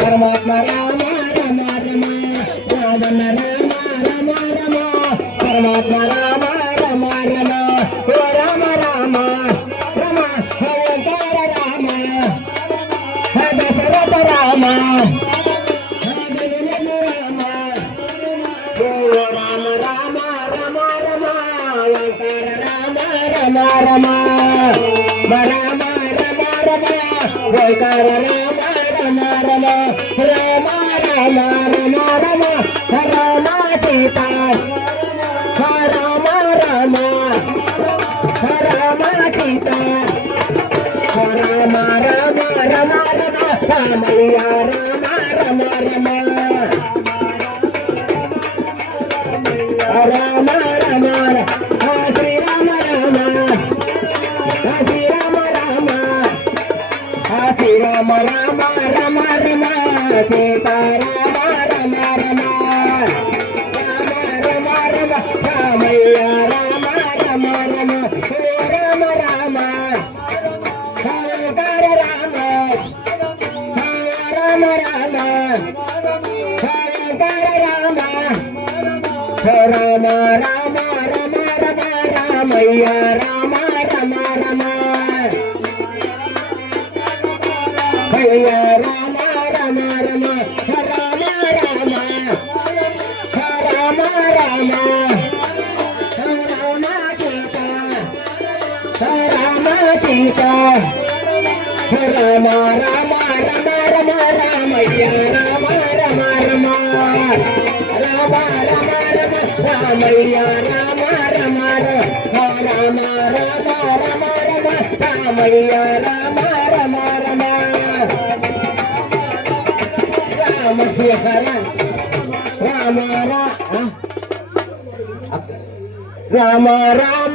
परमात्मा राम रम रम राम रम रम परमात्मा राम रम रम राम राम रम हंकार राम दशरथ राम राम राम रम रम ओंकार राम रम रम राम रम रम ओंकार राम रम रम राम राम रम रम राम सीता राम राम राम सीता राम राम रम रम रामैया राम रम रम राम राम श्री राम राम श्री राम राम श्री राम राम रम रम सीता राम रम रम राम रम रम रामैया राम रम रम राम राम हंकार राम राम राम हंकार राम राम राम रम रम रामैया राम रम रम भैया राम रम रम राम राम राम राम राम सीता राम सीता राम राम रम रम रामैया राम रम रम राम रम रम रामैया राम रम रम राम रम रम रामैया राम रम रम राम राम राम